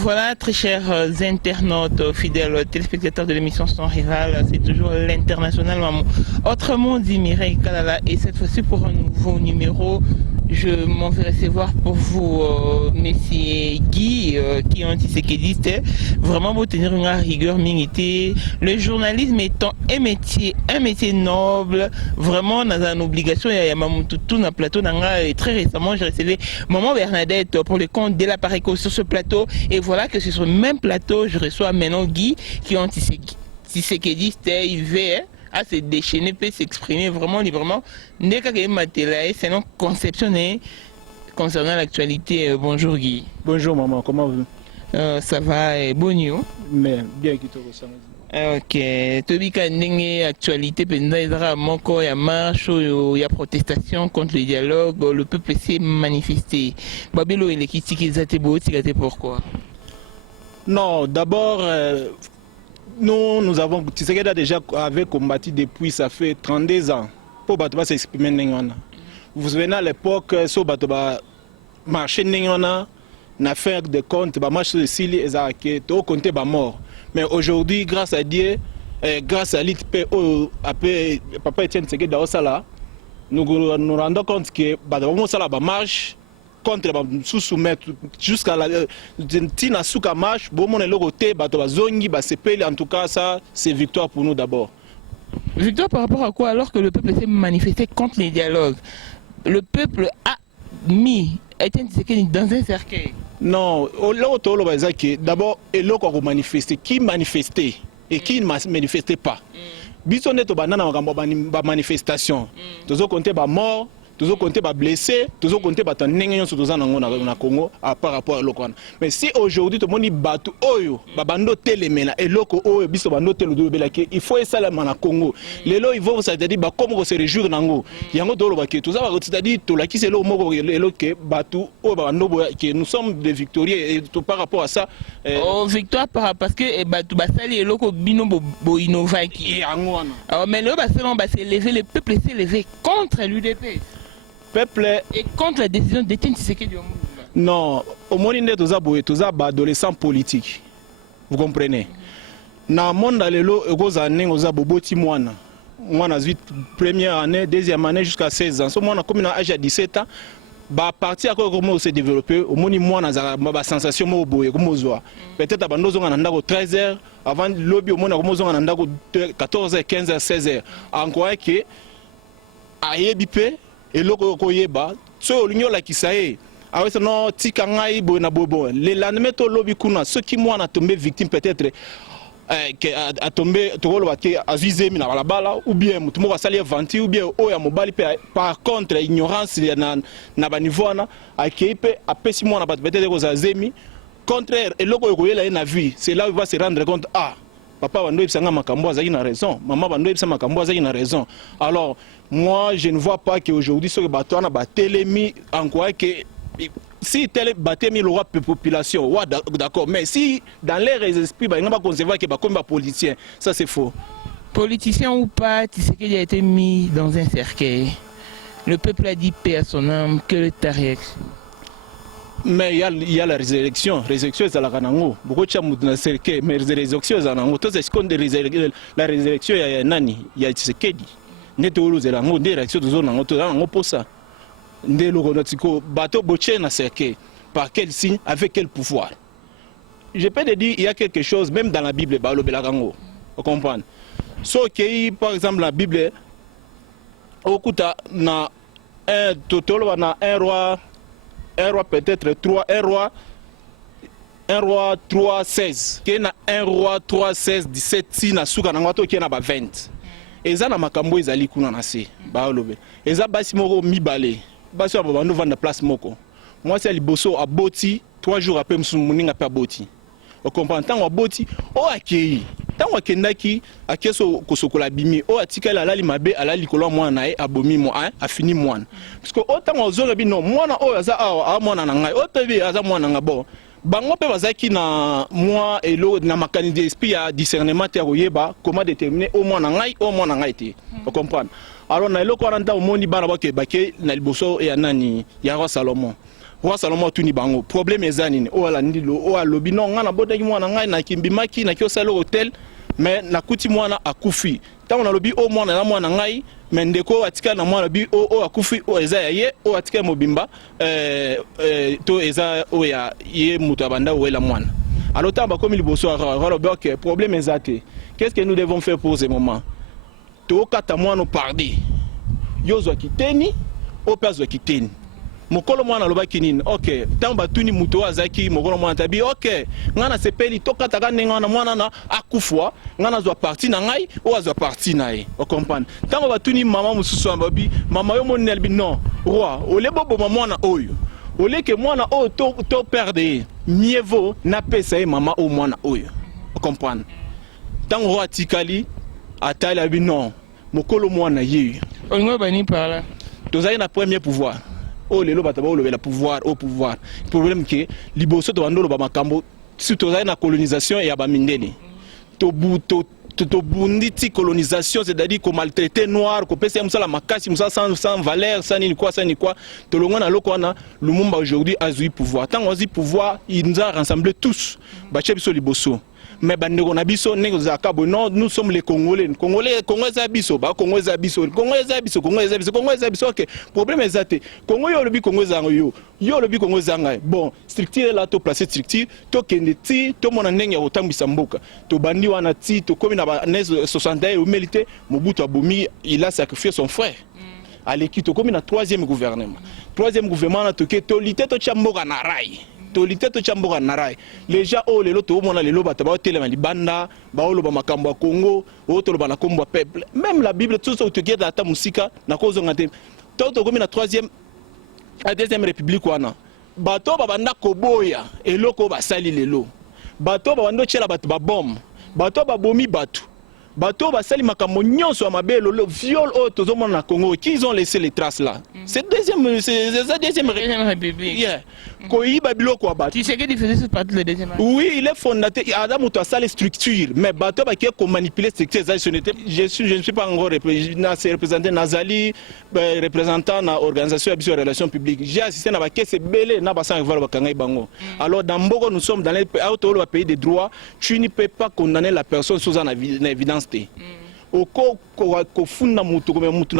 Voilà, très chers internautes, fidèles téléspectateurs de l'émission Son Rival, c'est toujours l'international maman. Autrement dit, Mireille Kalala, et cette fois-ci pour un nouveau numéro, je m'en vais recevoir pour vous, Monsieur Guy, qui est antiséquédiste. Vraiment, vous tenir une rigueur minité. Le journalisme étant un métier noble, vraiment, dans une obligation, il y a tout un plateau, et très récemment, j'ai reçu Maman Bernadette pour le compte de l'appareil sur ce plateau. Et voilà que sur ce même plateau, je reçois maintenant Guy, qui est antiséquédiste, il veut à se déchaîner, peut s'exprimer vraiment librement. C'est une conception concernant l'actualité. Bonjour Guy. Bonjour maman, comment vous? Ça va, bon you? Mais bien qu'il te ressemble. Ok, tobika ndenge actualité pendant ezara moko ya marche ya protestation contre le dialogue, le peuple s'est manifesté. Babelo il est critiqué pourquoi? Non, d'abord nous avons Tshisekedi déjà avait combattu depuis ça fait 32 ans pour battre s'exprimer ndengana. Vous vous souvenez à l'époque so battre marcher ndengana na faire des comptes ba marche de Sili ezake to compter ba mort. Mais aujourd'hui, grâce à Dieu, grâce à l'ITP, Papa Etienne Tshisekedi Daosala, nous nous rendons compte que la marche contre sous-soumettre jusqu'à la Tina Souka marche, en tout cas, ça, c'est victoire pour nous d'abord. Victoire par rapport à quoi? Alors que le peuple s'est manifesté contre les dialogues, le peuple a mis Etienne Tshisekedi dans un cercueil. Non, d'abord, il a manifesté. Qui manifestait et qui ne manifestait pas? Bisson est au manifestation. Tous compter mort, tous compter blessé, tous compter n'engagement sur dans Congo par rapport à l'Okwana. Mais si aujourd'hui tout le monde batu oyo, babando telemena et loko oyo biso bando telo do belaki, il faut ça la na Congo. Les lois ils vont c'est-à-dire comme se réjouir nango. Yango do lobaki tout ça c'est-à-dire tout la qui c'est le mot le que batu o bando que nous sommes des victorieux et tout par rapport à ça. Oh victoire parce que batu basali et loko bino bo innovaki. Mais le basalon va s'élever, le peuple s'est levé contre l'UDP. Peuple et contre la décision d'Etienne Tshisekedi. Non, au moins il y a adolescents politiques. Vous comprenez? Dans le monde, il y a boboti mwana. Mwana 8 première année, deuxième année jusqu'à 16 ans. Ce mwana comme à âge 17 ans, ba parti à comment se développer, au moins mwana za sensation mo boye comme ozoa. Peut-être abandozo ngana ndako 13h avant lobby au moins comme ozo ngana ndako 14h, 15h, 16h. Encore que ayebipe et loko koyeba so l'union la kisaye avec non tikangai bona bobo les lendemain to lobby kuna ceux qui moi na tombé victime peut-être a tombé to lo baki azuize mina la bala ou bien mutumo va salir vanti ou bien o ya mobali par contre ignorance na ba niveau na akeipe apesi moi na peut-être ko zazemi contraire et loko koyela na vie c'est là où il va se rendre compte papa bando ebisanga makambo azaki na raison, maman bando ebisanga makambo azaki na raison. Alors moi je ne vois pas qu'aujourd'hui ce bateau na batelemi en quoi que si tel batemi l'aura population, ouais, d'accord, mais si dans l'air esprits bah on va concevoir que bah comme bah politicien, ça c'est faux. Politicien ou pas, tu sais qu'il a été mis dans un cercueil. Le peuple a dit paix à son âme, quelle est ta réaction? Mais il y a la résurrection. Résurrection, c'est la Kanango. Beaucoup de gens dans le cercueil, mais la résurrection, c'est la Kanango. Tout ce qu'on dit, la résurrection, il y a Nani, il y a Tshisekedi. Netolo, c'est la Kanango, des réactions de zone, on a pour ça. Ndelo, notre bateau, botché dans le cercueil. Par quel signe, avec quel pouvoir? Je peux te dire, il y a quelque chose, même dans la Bible, le Belagango. Vous comprenez? Sauf que, par exemple, la Bible, au coup, na un total, on a un roi peut-être 3, un roi 3, 16. Qui a un roi 3, 16, 17, si na souka na ngato qui na ba 20. Eza na makambo ezali kuna na se. Ba lobe. Eza basi moko mibale. Basi ba bando vanda place moko. Moi c'est liboso a boti 3 jours après muninga pa boti. Vous comprenez tant wa boti o akei. Tant wa kendaki akeso kosokola bimi o atikala alali mabe alali kolo mwana na e abomi mo a fini mwana. Parce que autant ozonga bino mwana o aza a mwana na ngai otebi aza mwana ngabo. Bango pe bazaki na moi et l'autre na makani d'esprit à discernement te koyeba comment déterminer au mwana ngai o mwana ngai te. Vous comprenez? Alors na eloko 40 au moni bana ba ke na liboso et anani ya roi Salomon. roi Salomon tuni bango problème ezanini o ala ndilo o alobi non ngana bodaki mwana ngai na kimbimaki na kiosala hotel mais nakuti mwana akufi tango nalobi o mwana na mwana ngai mais ndeko atika na mwana bi o akufi o eza ye o atika mobimba to eza o ya ye muto abanda o la mwana alors tamba comme il bosso ok problème ezate qu'est-ce que nous devons faire pour ce moment to kata mwana pardi yozo kiteni o pazo kiteni mokolo mwana lobaki nini ok tamba tuni muto azaki mokolo mwana tabi ok ngana sepeli tokata ka nenga na mwana na akufwa ngana zwa parti na ngai o azwa parti na ye o comprendre tamba batuni mama mususu ambabi mama yo moni nelbi non roi ole bobo mwana oyo ole ke mwana o to perdre mieux vaut na pesa ye mama o mwana oyo o comprendre tango roi tikali atali abi non mokolo mwana ye olingo bani parla tozali na premier pouvoir oh lelo bataba o le pouvoir au pouvoir problème que liboso to bandolo ba makambo surtout na colonisation et abamindeli to bunditi colonisation c'est-à-dire qu'on maltraiter noir qu'on pèse musala makasi musala sans valeur ça ni quoi to longa na loko na Lumumba aujourd'hui a eu pouvoir tant on dit pouvoir il nous a rassemblé tous ba chebiso liboso mais bandeko na biso nego za kabo non nous sommes les Congolais za biso ba Congolais za biso ok problème ezate Congo yo lobi Congo za yo lobi Congo za ngai bon structure là to placer structure to kendeti to mona ndenge ya otambisa mboka to bandi wana ti to komi na ba 60 au milité Mobutu abomi il a sacrifié son frère aleki to komi na troisième gouvernement na to ke to lité to chamboka na rai tolite to chamboka narai les gens oh lelo to mona lelo bataba telema libanda baolo ba makambo ya Congo o to ba na kombo peuple même la Bible tout ça to geda ata musika na kozo ngate to komi na deuxième république wana bato babanda koboya eloko basali lelo bato babando chela bato ba bombe bato babomi bato basali makambo nyonso ya mabelo le viol au tozomona na Congo qui ont laissé les traces là c'est deuxième république yeah koyiba biloko wa bato Tshisekedi faisait partie de deuxième oui il est fondateur Adam to sale structure mais bato ba qui ko manipuler structure ça je ne suis pas encore représenté Nazali représentant na organisation de relations publiques j'ai assisté na ba caisse belé na ba sans voir ba kangai bango alors dans Mbogo nous sommes dans les pays de droit tu ne peux pas condamner la personne sous en évidence.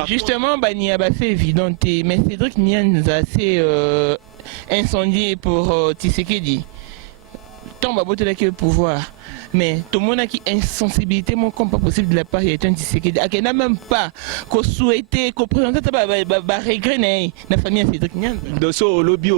Justement, Bani a fait évident, mais Cédric Nian a assez incendié pour Tshisekedi. Tant babote là le pouvoir. Mais tout le monde a qui insensibilité mon comme pas possible de la part de Tshisekedi. Il n'a même pas qu'on souhaitait qu'on présente ba regret na famille Cédric Nian. De ce lobby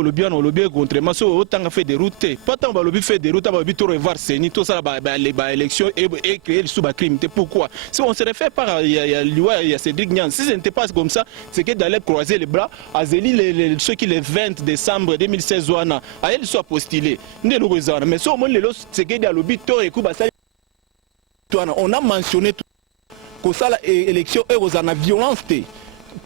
contre moi so autant fait des routes. Pas tant ba lobby fait des routes ba to revoir c'est tout ça les élections et créer le sous-crime. Pourquoi? Si on se réfère par il y a Cédric Nian. Si ce n'était pas comme ça, c'est que d'aller croiser les bras à Zélie ceux qui le 20 décembre 2016 wana a elle soit postulé. Mais so mon le c'est que dans lobby to on a mentionné que ça l'élection et aux violence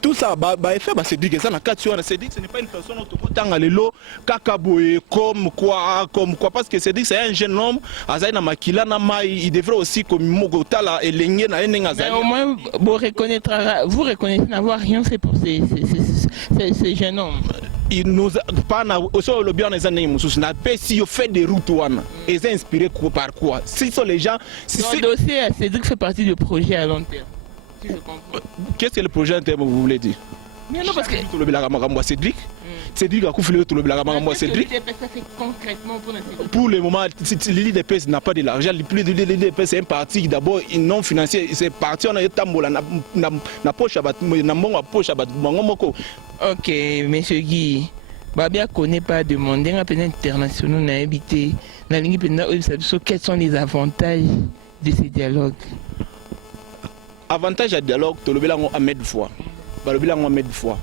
tout ça effet c'est dit que ça na quatre c'est dit que ce n'est pas une personne autant lelo kakaboye comme quoi parce que c'est dit que c'est un jeune homme azaina makila na mai il devrait aussi comme mogotala elengue na enenga mais au moins vous reconnaissez n'avoir rien fait pour ces jeunes hommes. Il nous pas na so le bien les années mususu na pesi yo fait des routes wana et c'est inspiré par quoi si sont les gens si le dossier Cédric fait partie du projet à long terme. Si je comprends. Qu'est-ce que le projet à long terme vous voulez dire? Mais non parce que tout le blaga makambo Cédric Cédric a couvert tout le blaga makambo Cédric concrètement pour le moment l'IDPS n'a pas de l'argent plus de l'IDPS c'est un parti d'abord non financier c'est parti on a tambola na poche na mbongo poche bango moko. Ok, monsieur Guy, Babia connaît pas demander un peu international n'a habité la ligne quels sont les avantages de ces dialogues? Avantage à dialogue, tu le bilan à mettre fois. Le bilan à mettre fois.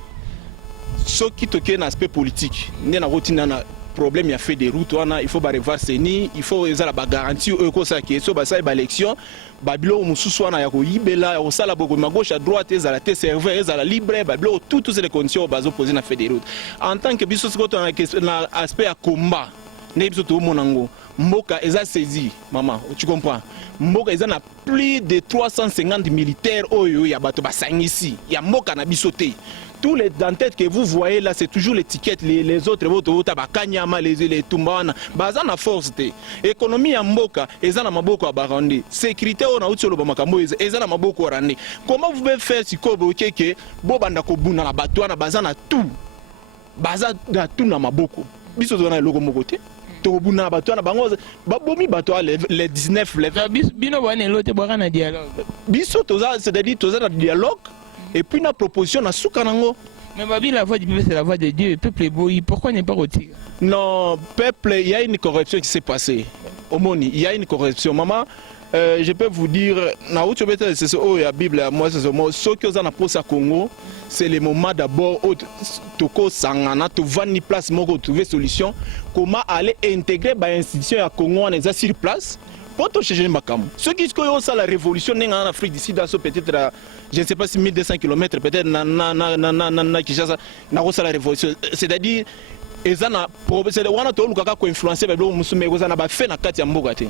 Ce qui te un aspect politique, il y a un problème, il y a fait des routes, il faut revoir CENI, il faut garantir que ça qui est sur la élection. Babilo mususwana ya koyibela ya sala boko ma gauche à droite ezala te serveur ezala libre babilo toutes les conditions bazo poser na fait des routes en tant que biso sikoto na aspect ya combat ne biso to monango mboka eza saisi maman tu comprends mboka eza na plus de 350 militaires oyo ya bato basangisi ya mboka na biso te tous les en-tête que vous voyez là, c'est toujours l'étiquette, les autres, les Tumbana, Bazana force. Économie en Mboka, Ezana Maboko à Barandi, sécurité on a outil le Bamakambo, Ezana Maboko Randi. Comment vous pouvez faire si Kobo Keke, Bobanda Kobuna, Batouana, Bazana tout, Bazana tout na Maboko, Bisozona Logo Mokote, Tobuna, Batouana, Bangoz, Babomi Batoa, les 19, les 20. Bino Wane l'autre Borana dialogue. Bisotoza, c'est-à-dire Toza dialogue, et puis une proposition à Soukanango. Mais Babi, la voix du peuple, c'est la voix de Dieu. Le peuple est beau. Pourquoi n'est pas retiré? Non, peuple, il y a une corruption qui s'est passée. Au Moni, il y a une corruption. Maman, je peux vous dire, c'est la Bible, moi, c'est ce que vous avez posé à Congo, c'est le moment d'abord où Toko Sangana, tu vas ni place, moi, trouver solution. Comment aller intégrer l'institution à Congo en exercice sur place? Pour te changer ma cam. Ceux qui ont ça la révolution en Afrique d'ici dans ce peut-être je ne sais pas si 1200 km peut-être na Kinshasa na la révolution. C'est-à-dire ezana c'est wana to lukaka ko influencer ba musume kozana ba fait na kati ya mboka te.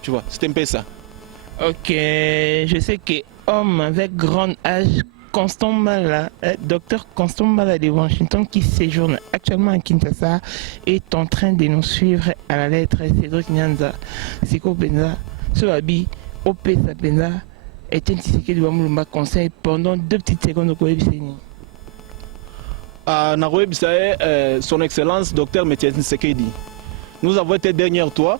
Tu vois, c'est un peu ça. OK, je sais que homme avec grand âge Constant Mbala, docteur Constant Mbala de Washington qui séjourne actuellement à Kinshasa est en train de nous suivre à la lettre. Cédric Nyanza, Siko Benza, Soabi, Opesa Benza, Etienne Tshisekedi Wamulumba conseil pendant 2 petites secondes au Koebiseni. Son Excellence docteur Etienne Tshisekedi. Nous avons été dernière toi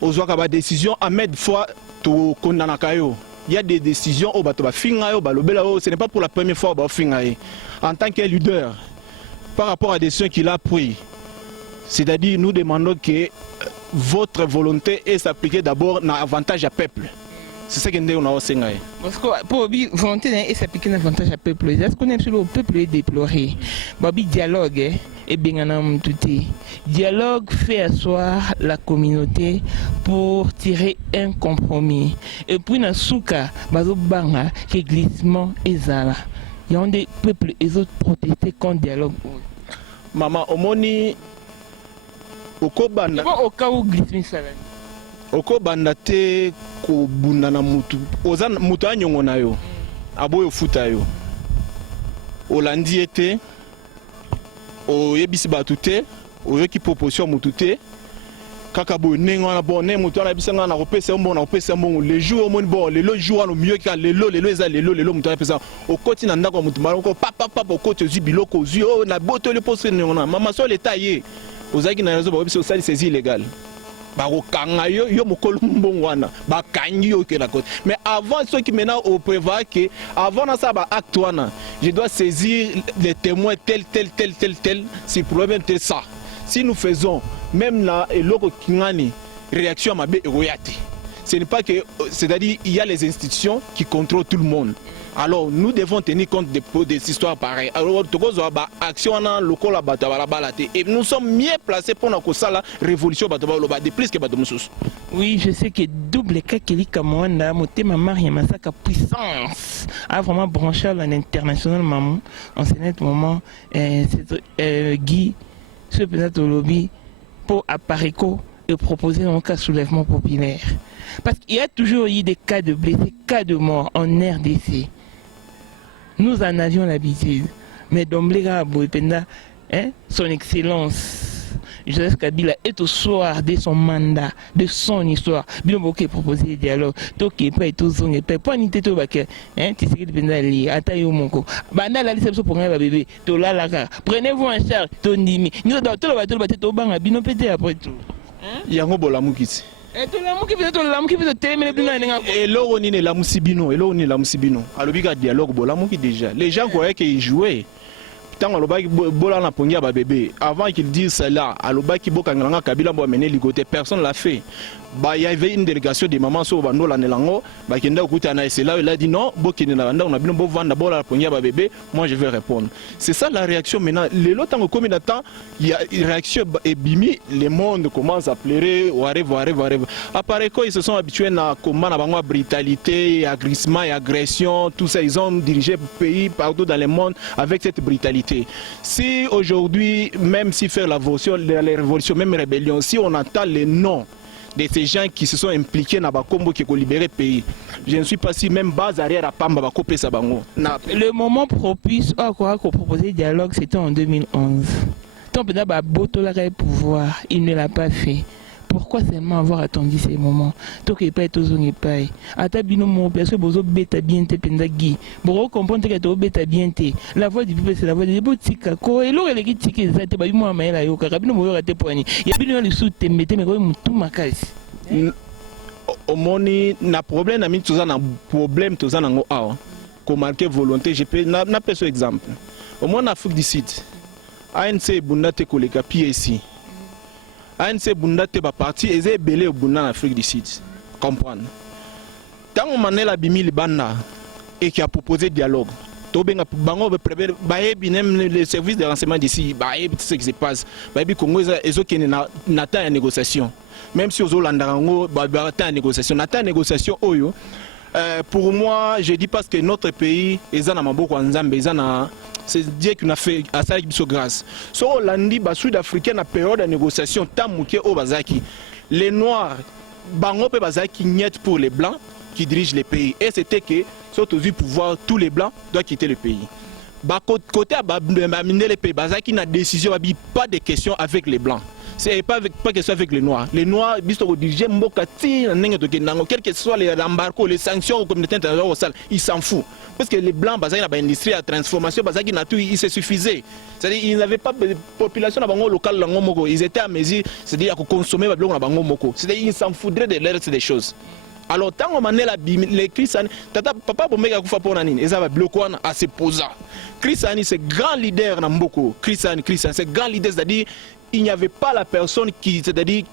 aux Ouakaba décision à mettre fois to Kondanakayo. Il y a des décisions au bateau ce n'est pas pour la première fois au en tant que leader par rapport à des décisions qu'il a prises. C'est-à-dire nous demandons que votre volonté est s'appliquer d'abord dans l'avantage à peuple. C'est ce que nous avons fait. Parce que pour la volonté est s'appliquer dans l'avantage à peuple. Est-ce qu'on aime le peuple est déploré? Babi dialogue et bien dialogue fait asseoir la communauté pour tirer un compromis. Et puis dans souka bazo banga que glissement est là. Il y a des peuples et autres protester contre dialogue. Maman omoni okobanda au cas où glissement ça. Okobanda te kobunda na mutu ozana mutu anyongo na yo aboyo futa yo olandi ete oyebisi batu te oyoki proposition mutu te kaka boyo ndenge wana bon ne mutu wana yebisa nga na kopesa mbongo na kopesa mbongo le jour omoni bon lelo jour wana mieux ka lelo eza lelo mutu apesa okoti na ndako mutu maloko papa okoti ozwi biloko ozwi o na boto le poste na mama so leta ye ozaki na réseau ba yebisa osali saisie illégale. Mais avant ce qui maintenant au prévoit que avant ça acte je dois saisir les témoins tel si problème c'est ça. Si nous faisons même là et l'autre réaction à ma ce n'est pas que c'est-à-dire il y a les institutions qui contrôlent tout le monde. Alors nous devons tenir compte des histoires pareilles. Alors et nous sommes mieux placés pour la révolution de plus que oui, je sais que double cas qui dit Kamwanda, Motema Maria Masaka puissance a vraiment branché à l'international maman en ce moment Guy ce peut-être au lobby pour Aparico et proposer un cas soulèvement populaire. Parce qu'il y a toujours eu des cas de blessés, cas de morts en RDC. Nous en avions l'habitude. Mais Domblega Boependa, son excellence, Joseph Kabila est au soir de son mandat, de son histoire. Bien beaucoup proposé des dialogues. Toki pas et tout zone et pas. Point ni teto baké. Tu sais que dépendant li. Atayo monko. Banda la liste pour un bébé. To la la. Prenez-vous en charge. Tondimi. Nous dans tout le bateau to banga. Bino pété après tout. Yango bolamukisi. Et là on est la musibino, et là on est la musibino. Alors il y a dialogue bolamuki déjà. Les gens croyaient qu'ils jouaient. Tant que bola na pongia ba bébé. Avant qu'ils disent cela, aloba ki bokanganga Kabila bo amener ligoté, personne l'a fait. Bah il y avait une délégation des mamans so bando la nelango, bah kenda okuta na c'est là il a dit non, bokine na banda on a bien bo vanda bola pongia ba bébé, moi je vais répondre. C'est ça la réaction maintenant. Les lots tant comme temps, il y a une réaction et bimi, le monde commence à pleurer, whatever. Après quoi ils se sont habitués à comment na bango brutalité, agressement et agression, tout ça ils ont dirigé le pays partout dans le monde avec cette brutalité. Si aujourd'hui, même si faire la révolution, même rébellion, si on entend les noms de ces gens qui se sont impliqués dans le combo qui a libéré le pays, je ne suis pas si même base arrière à Pamba va couper sa bango. Le moment propice à quoi qu'on proposait dialogue, c'était en 2011. Tant que d'abord Botola avait pouvoir, il ne l'a pas fait. Pourquoi seulement avoir attendu ces moments? Tant que pas tous on pas. Atabino mon perso bozo beta bien te pendagi. Bon comprendre que to beta bien te. La voix du peuple c'est la voix des botika ko et l'or les tiki ezate ba moi maela yo kakabino mo yo te poani. Ya bino le sous te mette mais ko mutu makasi. Au moni na problème na mi toza na problème toza na ngo awa. Ko marquer volonté, je peux na perso exemple. Au moins en Afrique du Sud. ANC bunda te koleka PSI. ANC bunda te ba parti eze belé au bunda en Afrique du Sud. Comprendre. Tant Manela bimi libanda et qui a proposé dialogue. Tobenga bango be préver ba yebi nem le service de renseignement d'ici, ba yebi tout ce qui se passe. Ba yebi Congo ezo qui na ta négociation. Même si aux Hollande ba ta négociation, na ta négociation oyo. Pour moi, je dis parce que notre pays est en maboko nzambe, c'est Dieu qui nous a fait à ça qui soit grâce. So Hollandi ba sud-africain na période de négociation tamuke au bazaki. Les noirs bango pe bazaki niet pour les blancs qui dirigent les pays et c'était que surtout du pouvoir tous les blancs doivent quitter le pays. Ba côté ba miner les pays bazaki na décision pas de questions avec les blancs. C'est pas question avec les noirs. Les noirs, diriger Mbokati, quel que soit les embargos, les sanctions aux communautés internationales, ils s'en foutent. Parce que les blancs, l'industrie à transformation, il se suffisait. C'est-à-dire qu'ils n'avaient pas de population locale, ils étaient à mesure, c'est-à-dire à consommer les blancs. C'est-à-dire qu'ils s'en foudraient de l'air des choses. Alors, tant qu'on a les Christians, papa Bomega Koufa Ponanine, ils avaient bloqué à se poser. Christian, c'est grand leader dans Mboko. Christian, c'est grand leader, c'est-à-dire il n'y avait pas la personne qui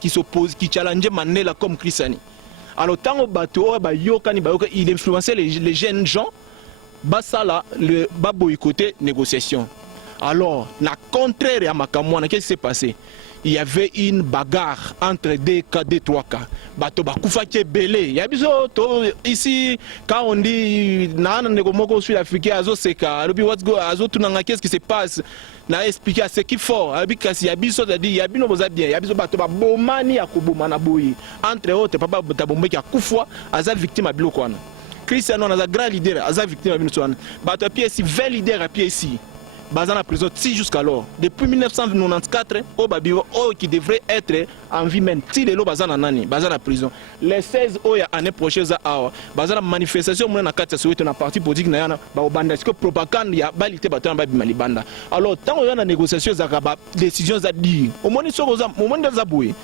s'oppose, qui challengeait Mandela comme Christiani. Alors, tant que bateau, il influençait les jeunes gens, le boycotté négociation. Alors, la contraire à Makamouana, qu'est-ce qui s'est passé? Il y avait une bagarre entre deux cas, trois cas. Bateau Bakoufa qui est belé. Il y a ici, quand on dit Nana Negomoko sud-africain, Azo Seka, qu'est-ce qui se passe? Na expliqué ce qu'il faut. Il y a biso dit, il y a bino boza bien, il y a biso bateau bomani ya kobomana boyi. Entre autres, papa Tabombe qui a Koufwa, Aza victime à Bilokwana. Cristiano, Aza grand leader, Aza victime à Bilokwana. Bateau PSI, 20 leaders à PSI. Basé en prison jusqu'alors. Depuis 1994, qui devrait être en vie même. Si les lots basé en prison. Les 16 années prochaines, basé en manifestation, on a 4 sur une partie politique, on a une propagande, il y a balité battant Malibanda. Alors, tant qu'on a une négociation, décision à dire. Au moment où Zaboué,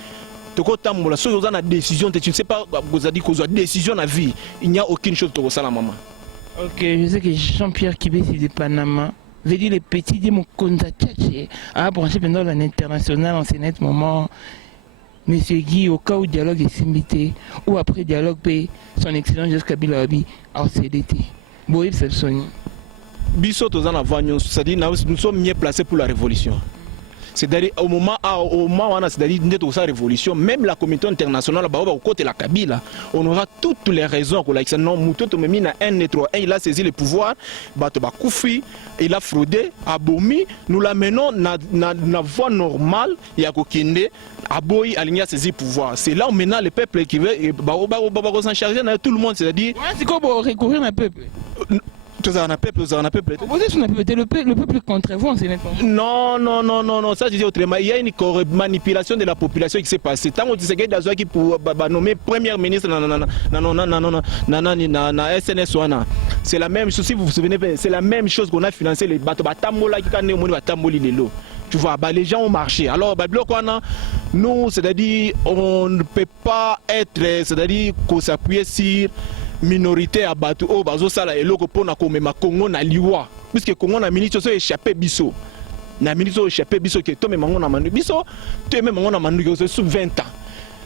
la décision, tu ne sais pas, vous avez dit qu'on a décision à vie. Il n'y a aucune chose pour ça, la maman. Ok, je sais que Jean-Pierre Kibé, c'est de Panama. Je dis les petits de mon Konzachache à brancher pendant l'international en ce net moment. Monsieur Guy, au cas où dialogue est simité, ou après dialogue, son excellence jusqu'à Bilabi en CDT. Boïb Sepsoni. Bissot aux en c'est-à-dire nous sommes mieux placés pour la révolution. C'est-à-dire au moment où on a c'est-à-dire sa révolution, même la communauté internationale, côté la Kabila, on aura toutes les raisons pour que non, Moutoto Memina il a saisi le pouvoir, Koufi, il a fraudé, Abomi, nous l'amenons dans la voie normale, il y a Kokinde, Aboyi, aligné à saisir le pouvoir. C'est là où maintenant le peuple qui veut s'en charger, tout le monde, c'est-à-dire. C'est quoi pour recourir un peuple? Vous avez un peuple. Le peuple contre vous, c'est Non, ça je dis autrement. Il y a une manipulation de la population qui s'est passée. Tant que Tshisekedi Azouaki qui pour nommer premier ministre na SNS wana. C'est la même chose, si vous vous souvenez, c'est la même chose qu'on a financé les bateaux Batambola qui canne au monde Batamboli lelo. Tu vois, les gens ont marché. Alors, nous, c'est-à-dire, on ne peut pas être, c'est-à-dire, qu'on s'appuie sur minorité à Batou, oh, bazo sala et loko pona komema Congo na liwa. Puisque Congo na ministre so échappé biso. Na ministre échappé biso que toi même on a mandu biso, toi même on a mandu que sous 20 ans.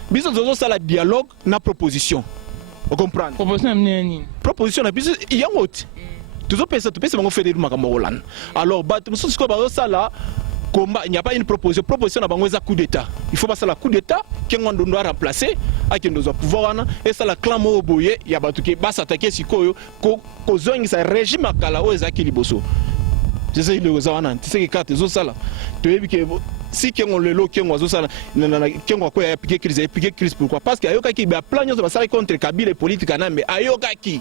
Biso zo sala dialogue na proposition. Vous comprenez? Proposition na biso il y a autre. Toujours penser on fait des makambo Hollande. Alors Batou so ko bazo sala combat, il n'y a pas une proposition. Proposition n'a pas un coup d'état. Il faut passer la coup d'état, qui doit remplacer, à qui doit pouvoir, et ça la clame au boyer, il y a pas tout qui va s'attaquer si quoi, qu'aux ça régime à Kalao et Zaki Liboso. Je sais que les Zawana, tu sais que quand tu es au sala, tu as vu que si Kengo lelo Kengo azosala Kengo ko ya piquer crise pourquoi parce que ayoka ki ba plan nyonso basala contre Kabila et politique mais ayoka ki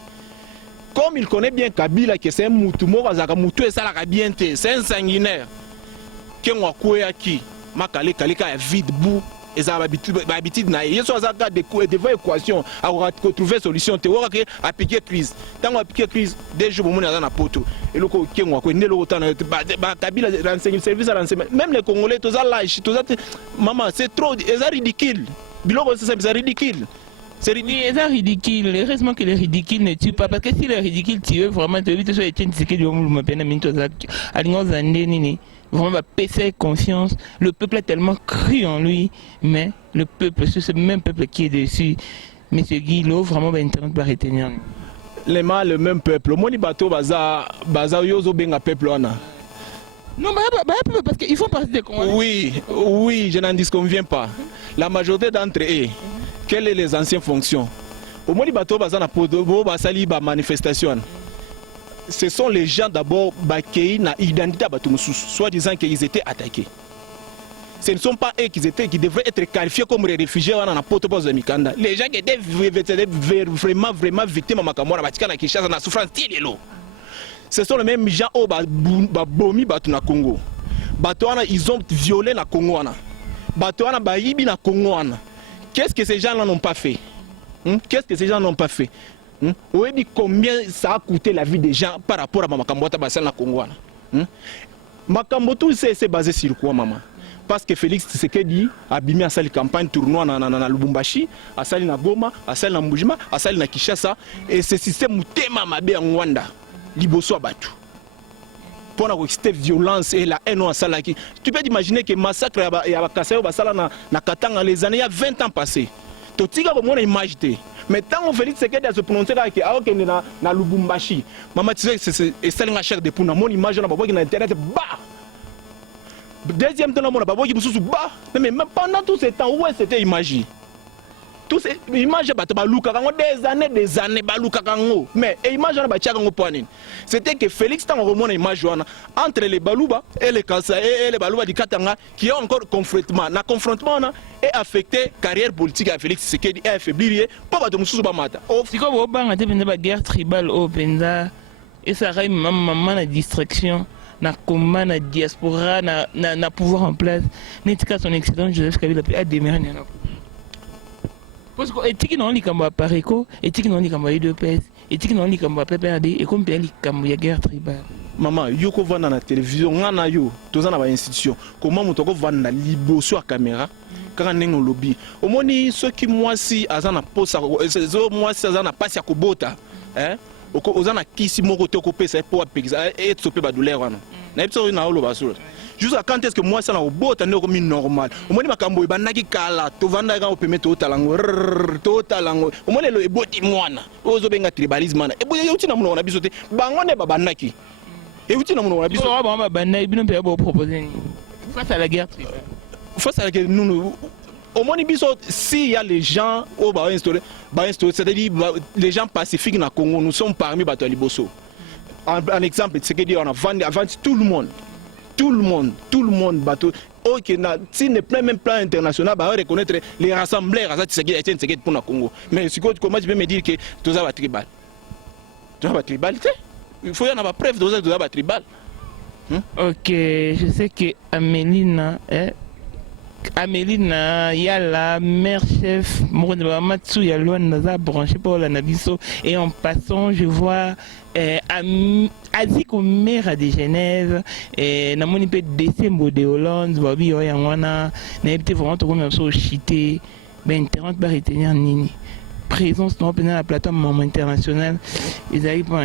comme il connaît bien Kabila que c'est un mutu moko azaka mutu esalaka bien te c'est un sanguinaire Kengo ko ya ki makale kalika ya vide bout ezala habitude na yeso azaka devant équation à retrouver solution te waka ke appliquer crise tango appliquer crise des jours bomona na poto et loko Kengo ko ndelo otana ba Kabila renseignement service à renseignement même les Congolais toza lâche toza maman c'est trop c'est ridicule biloko c'est ridicule. C'est ridicule. Heureusement que les ridicules ne tuent pas. Parce que si les ridicules tuent, vraiment, tu as vu que tu vraiment, va PC confiance. Le peuple a tellement cru en lui. Mais le peuple, c'est ce même peuple qui est dessus. Monsieur Guilo, vraiment, va internet va retenir. Le même peuple. Moni bateau, baza yozo benga peuple. Non, parce qu'ils font partie des Congolais. Oui, je n'en disconviens pas. La majorité d'entre eux, quelles sont les anciennes fonctions? Au moins, les manifestation. Ce sont les gens d'abord qui ont identité, soit disant qu'ils étaient attaqués. Ce ne sont pas eux qui devraient être qualifiés comme les réfugiés dans la porte de Mikanda. Les gens qui étaient vraiment victimes de la souffrance. Ce sont les mêmes gens qui ont Congo. Ils ont violé le Congo. Qu'est-ce que ces gens-là n'ont pas fait? Qu'est-ce que ces gens n'ont pas fait? Vous savez combien ça a coûté la vie des gens par rapport à Makamboata Bassal na Congo? Makambotou c'est basé sur quoi, maman? Parce que Félix Tshisekedi a bimé à sa campagne tournoi na Lubumbashi, à Sali na Goma, à Sali na Mbujima, à Sali na Kinshasa, et ce système mutema mabe en Rwanda, liboso abatu. Pour cette violence et la haine à Salaki. Tu peux t'imaginer que le massacre à Kassayo Basala na Katanga les années il y a 20 ans passés. Tu as une image. Mais tant que Félix Tshisekedi a se prononcé na Lubumbashi, maman tu sais c'est ça la chair de pour mon image na babo qui na internet bah. Deuxième temps na mon babo qui boussou bah. Mais même pendant tout ce temps où est cette image? Tous ces images des années balukakango mais image na bachakango poanine c'était que Félix tant remonte image entre les baluba et les Kassa et les baluba du Katanga qui ont encore confrontement na confrontement et affecté carrière politique à Félix Tshisekedi et affaiblir pas ba mususu ba mata si ko bo banga te penza ba guerre tribale au penza et ça rime maman na distraction na combat na diaspora na pouvoir en place n'etika son excellent Joseph Kabila a démarrer na parce que éthique non likambo pareko éthique non likambo UDPS éthique non likambo PPRD et comme bien likambo ya guerre tribale maman yoko vana na télévision ngana yo tozana ba institution comment mutoko vana liboso à caméra quand nengo lobby omoni ceux qui moi si azana posa zo moi si azana passe ya kobota hein ozana kisi moko te ko pesa pour apexer et stopper ba douleur wana na episode na olo basura jusqu'à quand est-ce que moi ça na obota ne comme normal omoni makambo banaki kala to vanda ka opeme to talango omoni le eboti mwana ozo benga tribalisme na eboye uti na muno na biso te bango ne babanaki et uti na muno na biso ba banaki bino pe ba proposer face à la guerre tribale face à la guerre nous omoni biso si y a les gens au ba instauré c'est-à-dire les gens pacifiques na Congo nous sommes parmi bato liboso en exemple c'est que dire on avant tout le monde bateau ok si ne prend même plan international va reconnaître les rassembleurs à Tshisekedi pour le Congo mais comment tu peux me dire que tout ça va tribal il faut y en avoir preuve de ça va tribal. Ok, je sais que Améline, il y a la mère chef Matsu Yalouan branché pour la Nabiso et en passant je vois Azik au maire de Genève et namoni pe décembre de Hollande babi oyangwana na été vraiment tout comme ça chité ben internet ba retenir nini présence dans la plateforme internationale ils arrivent pas.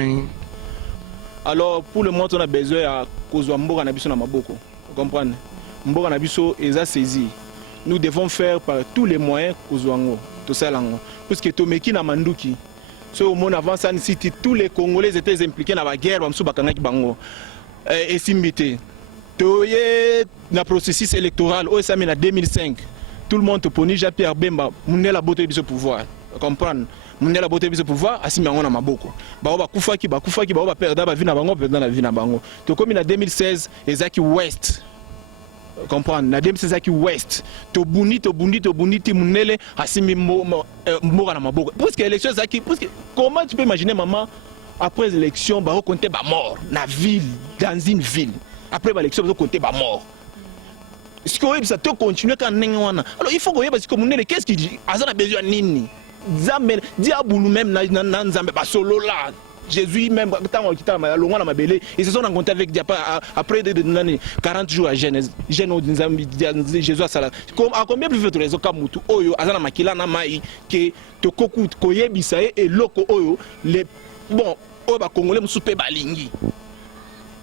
Alors pour le moment on a besoin à kozwa mboka na biso na maboko vous comprenez mboka na biso eza saisi nous devons faire par tous les moyens kozwango to salango parce que tomeki na manduki so au monde avant ça city tous les Congolais étaient impliqués dans la guerre bamsu bakangaki bango et simbité toye na processus électoral au en 2005 tout le monde poni ja Pierre Bemba munela bote biso pouvoir comprendre munela bote biso pouvoir asimi yango na maboko bao bakufaki ba perda ba vina bango perda na vina bango to comme en 2016 ezaki West comprendre na dem c'est qui ouest to bundi ti munele asimi mboka na maboko parce que élection ça qui parce que comment tu peux imaginer maman après l'élection ba compter ba mort na ville dans une ville après l'élection ba compter ba mort est-ce que ça te continuer quand wana alors il faut que parce que munele qu'est-ce qu'il dit azana besoin nini zambe diabulu même na nzambe ba solo là Jésus même quand ils se sont rencontrés avec Diapa après 40 jours à Genèse Jésus à combien plus de raisons comme tout oyo azana makila na mai que to koku koyebisa et loko oyo les bon oyo ba congolais musupe balingi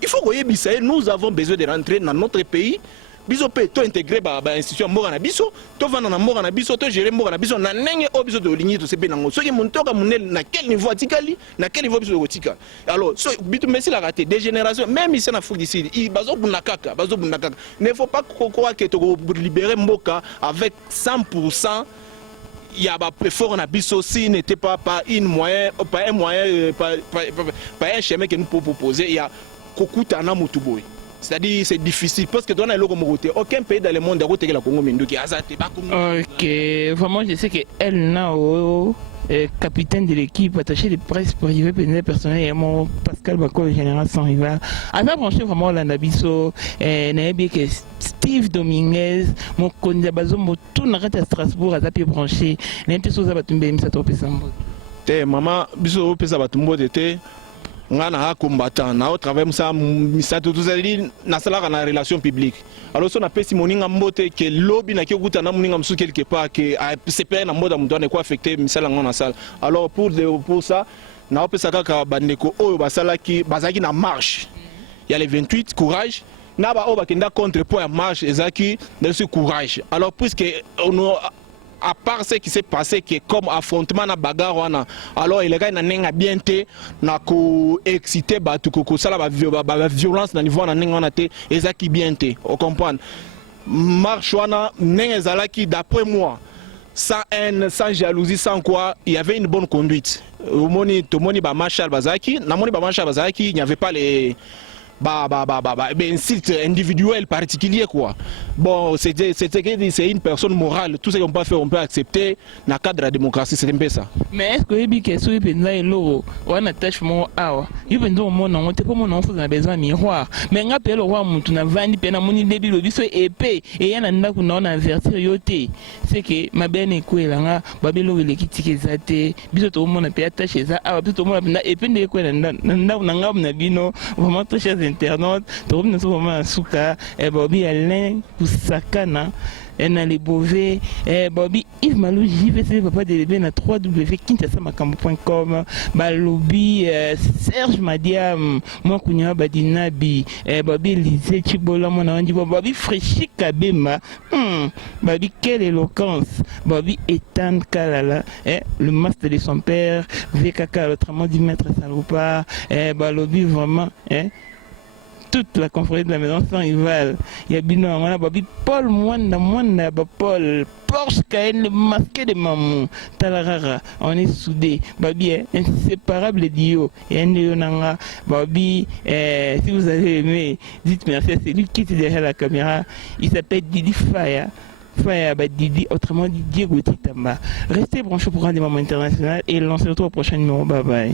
il faut koyebisa nous avons besoin de rentrer dans notre pays biso pe to intégrer ba institution mboka na biso to vana na mboka na biso to gérer mboka na biso na ndenge o biso to lingi to sepe nango soki montoka munel na quel niveau atikali na quel niveau biso kotika alors so bitu merci la raté des générations même ici na Afrique du Sud il bazo bunakaka ne faut pas croire que to libérer mboka avec 100% il y a pas fort na biso si n'était pas un moyen pas un chemin que nous pouvons proposer il y a kokuta na mutuboy. C'est-à-dire c'est difficile parce que dans le côté aucun pays dans le monde a côté la Congo Mendoki azate ba Congo. OK, vraiment je sais que elle n'a capitaine de l'équipe attaché de presse privée personnel et mon Pascal Bako général sans rival. Ana branché vraiment la Nabiso na bien que Steve Dominguez mon konza bazo mo tout na à Strasbourg a tapé branché n'importe quoi batumbe misa to pesambo. Te maman biso pesa batumbo te ngana combattant na au travers ça misa tout zali na sala na relation publique alors so na pesi moninga mbote que lobby na kikuta na moninga msu quelque part que c'est pas na mboda mtu ne quoi affecter misala ngona sala alors pour ça na opesa kaka bandeko oyo basala ki bazaki na marche il y a les 28 courage na ba oba kenda contre pour la marche ezaki de ce courage alors puisque on à part ce qui s'est passé qui est comme affrontement na bagarre wana alors il gars na nenga bien te na ko exciter batu ko sala ba violence na niveau na nenga wana te ezaki bien te on comprend marche wana nenga zalaki d'après moi sans haine sans jalousie sans quoi il y avait une bonne conduite au moni to moni ba marshal bazaki na moni ba marshal bazaki il n'y avait pas les insulte individuel particulier quoi. Bon, c'est une personne morale. Tout ce qu'on peut faire, on peut accepter. Dans le cadre de la démocratie, c'est un peu ça. Mais est-ce que vous avez besoin on attache mon awa. Il y a besoin mon nom, pas mon enfant a besoin miroir. Mais on appelle le roi Moutuna Vandi pena moni début le biso épée et y en a nda qu'on a avertir yoté. C'est que ma benne est quoi là, babelo le kitike zate, biso tout le monde a payé attaché ça, ah tout le monde a épée de quoi nda na bino vraiment très cher internautes, tout le monde est vraiment souka, et Bobby Alain Poussakana, et dans les Beauvais, et Bobby Yves Malou, JVC, papa de l'ébé, na www.kintasamakambo.com, Balobi, Serge Madiam, moi Kounia Badinabi, et Bobby Lisée, Chibola, mon andi, Bobby Fréchi Kabema, Bobby, quelle éloquence, Bobby Ethan Kalala, le masque de son père, VKK, l'autrement du maître Saloupa, et Balobi vraiment, toute la confrérie de la maison sans rival. Il y a Bino, on a Paul Mwanda, Paul, Porsche Cayenne, le masqué de Mamou, Talarara, on est soudés. Babi, inséparable Dio, et Ndeonanga, Babi, si vous avez aimé, dites merci à celui qui était derrière la caméra. Il s'appelle Didi Faya. Didi, autrement dit Diego Titamba. Restez branchés pour un des moments internationaux et lancez-le au prochain numéro. Bye bye.